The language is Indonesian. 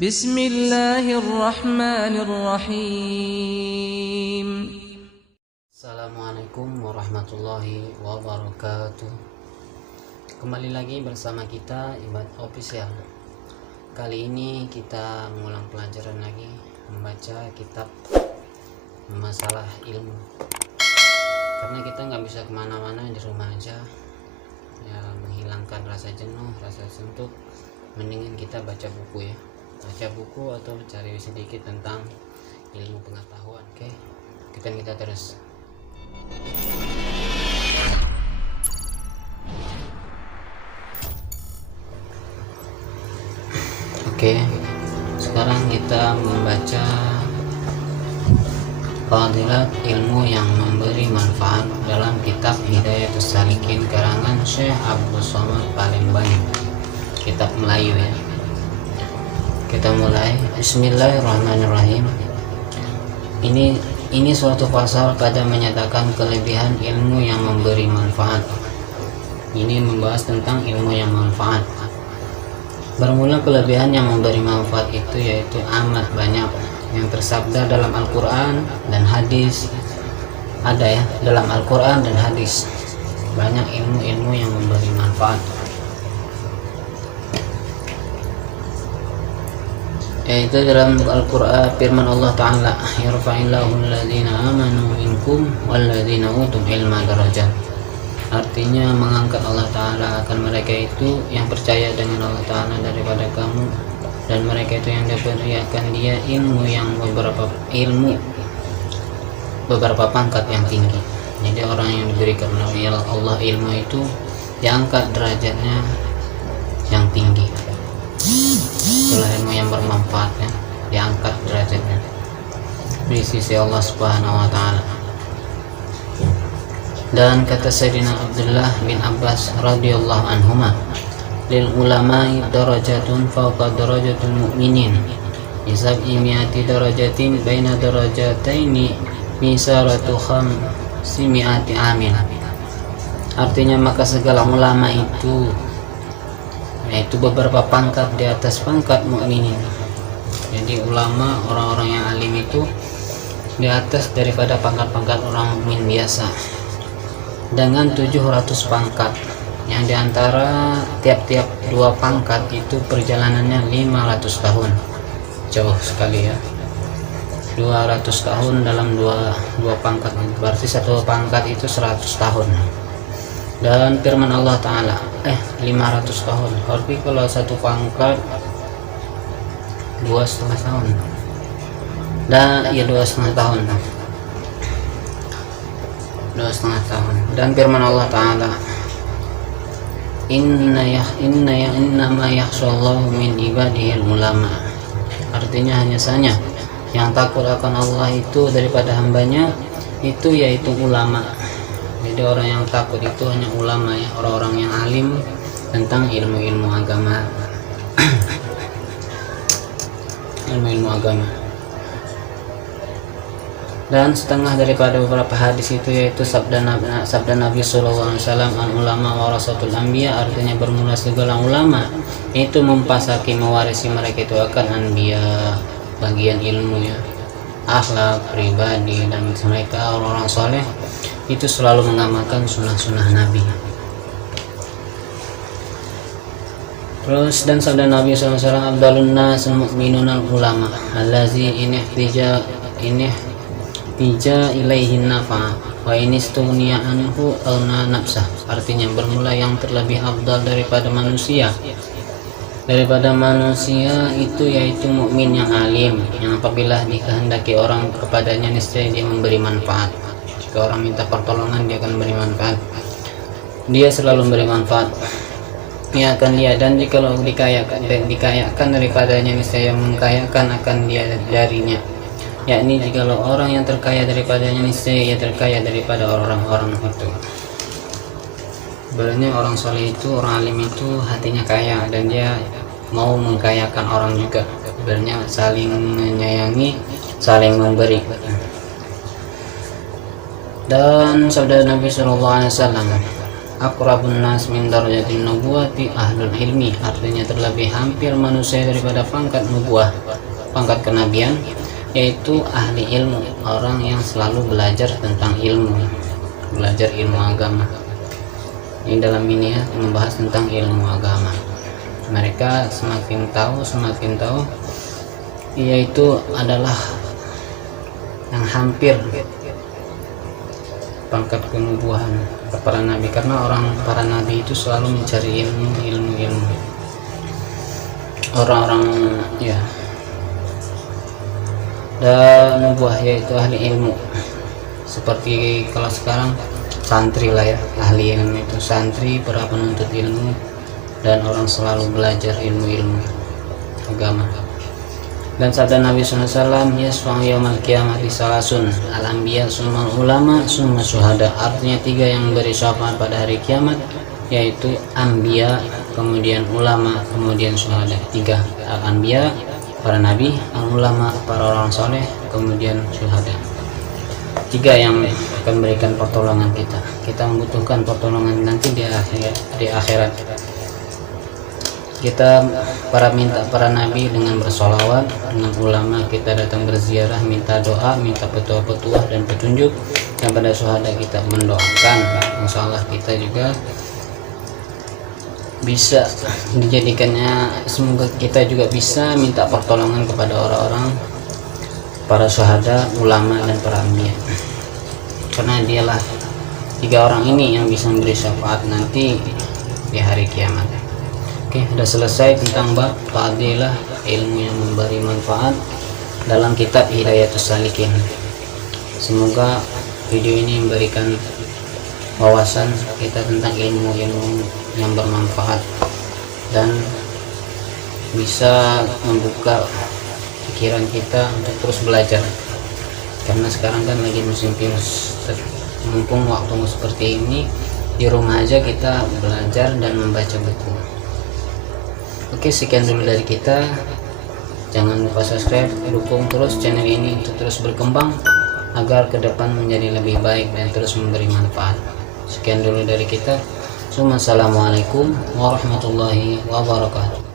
Bismillahirrahmanirrahim. Assalamualaikum warahmatullahi wabarakatuh. Kembali lagi bersama kita Ibad Official. Kali ini kita mengulang pelajaran lagi, membaca kitab masalah ilmu. Karena kita nggak bisa kemana-mana, di rumah aja ya, menghilangkan rasa jenuh, rasa suntuk, mendingan kita baca buku ya, baca buku atau cari sedikit tentang ilmu pengetahuan. Oke, kita terus. Oke, sekarang kita membaca Fadilat ilmu yang memberi manfaat dalam kitab Hidayatus Salikin karangan Syekh Abdul Somad Palembang, kitab Melayu ya. Kita mulai. Bismillahirrahmanirrahim. Ini suatu pasal pada menyatakan kelebihan ilmu yang memberi manfaat. Ini membahas tentang ilmu yang manfaat. Bermula kelebihan yang memberi manfaat itu yaitu amat banyak yang tersabda dalam Al-Quran dan hadis. Ada ya, dalam Al-Quran dan hadis banyak ilmu-ilmu yang memberi manfaat, yaitu dalam Al-Quran firman Allah Ta'ala, yarfa'illahu alladhina amanu minkum walladhina utul ilma darajat. Artinya mengangkat Allah Ta'ala akan mereka itu yang percaya dengan Allah Ta'ala daripada kamu, dan mereka itu yang diberikan dia ilmu yang beberapa pangkat yang tinggi. Jadi orang yang diberikan oleh Allah ilmu itu diangkat derajatnya yang tinggi. Itulah ilmu yang bermanfaat ya, diangkat derajatnya di sisi Allah Subhanahu wa Ta'ala. Dan kata Sayyidina Abdullah bin Abbas radhiyallahu anhuma, lil ulama'i darajatun fawqa darajatul mu'minin bisab'i mi'ati darajatin baina darajataini misaratu khamsimi'ati amin. Artinya maka segala ulama itu yaitu beberapa pangkat di atas pangkat mukminin. Jadi ulama, orang-orang yang alim itu di atas daripada pangkat-pangkat orang mukmin biasa dengan 700 pangkat, yang diantara tiap-tiap dua pangkat itu perjalanannya 500 tahun. Jauh sekali ya, 200 tahun dalam dua pangkat, berarti satu pangkat itu 100 tahun. Dan firman Allah Ta'ala 500 tahun, berarti kalau satu pangkat 2,5 tahun, dan ya 2,5 tahun, 2,5 tahun. Dan firman Allah Ta'ala, innama yakhshallahu min ibadihil ulama. Artinya hanya saja yang takut akan Allah itu daripada hambanya itu yaitu ulama. Jadi orang yang takut itu hanya ulama ya, orang-orang yang alim tentang ilmu-ilmu agama. Ilmu-ilmu agama. Dan setengah daripada beberapa hadis itu yaitu sabda Nabi SAW, an ulama warasatul anbiya, artinya bermula segala ulama itu mempasaki mewarisi mereka itu akan anbiya, bagian ilmu ya, akhlak, pribadi, dan mereka orang-orang soleh itu selalu mengamalkan sunnah-sunnah Nabi. Terus dan sabda Nabi SAW, abdalun nas mu'minunal ulama allazi tija ilaihin nafa wa inistughniya anhu alna nafsah. Artinya bermula yang terlebih abdal daripada manusia itu yaitu mukmin yang alim, yang apabila dikehendaki orang kepadanya niscaya dia memberi manfaat. Jika orang minta pertolongan dia akan memberi manfaat, dia selalu memberi manfaat, dia akan dia. Dan jika dikayakan daripadanya niscaya mengkayakan akan dia darinya, yakni jikalau orang yang terkaya daripadanya niscaya ia terkaya daripada orang-orang itu. Sebenarnya orang soleh itu, orang alim itu hatinya kaya dan dia mau mengkayakan orang juga. Sebenarnya saling menyayangi, saling memberi. Dan sabda Nabi SAW, aqrabun nas min darajatin nubuwati ahlul ilmi, artinya terlebih hampir manusia daripada pangkat nubuah, pangkat kenabian, yaitu ahli ilmu, orang yang selalu belajar tentang ilmu, belajar ilmu agama. Ini dalam ini ya, membahas tentang ilmu agama. Mereka semakin tahu, yaitu adalah yang hampir pangkat kenubuahan para nabi, karena para nabi itu selalu mencari ilmu orang-orang ya, dan nubuah yaitu ahli ilmu. Seperti kalau sekarang santri lah ya, ahli ilmu itu santri, para penuntut ilmu, dan orang selalu belajar ilmu agama. Dan sabda Nabi SAW, yasfa'u yaumal qiyamati salasun, al-anbiya summa ulama summa syuhada, artinya 3 yang memberi syafaat pada hari kiamat, yaitu anbiya, kemudian ulama, kemudian syuhada. 3, al-anbiya, para nabi, al-ulama, para orang soleh, kemudian syuhada. 3 yang akan memberikan pertolongan kita. Kita membutuhkan pertolongan nanti di akhirat. Kita minta para nabi dengan bersolawat, dengan ulama kita datang berziarah, minta doa, minta petua-petua dan petunjuk, dan pada syuhada kita mendoakan. Insya Allah kita juga bisa dijadikannya, semoga kita juga bisa minta pertolongan kepada orang-orang para syuhada, ulama, dan para anbiya, karena dialah 3 orang ini yang bisa memberi syafaat nanti di hari kiamat. Oke, sudah selesai tentang bab fadilah ilmu yang memberi manfaat dalam kitab Hidayatus Salikin. Semoga video ini memberikan wawasan kita tentang ilmu yang bermanfaat dan bisa membuka pikiran kita untuk terus belajar, karena sekarang kan lagi musim virus. Mumpung waktu seperti ini, di rumah aja kita belajar dan membaca buku. Oke, sekian dulu dari kita. Jangan lupa subscribe, dukung terus channel ini untuk terus berkembang agar ke depan menjadi lebih baik dan terus memberi manfaat. Sekian dulu dari kita. Assalamualaikum warahmatullahi wabarakatuh.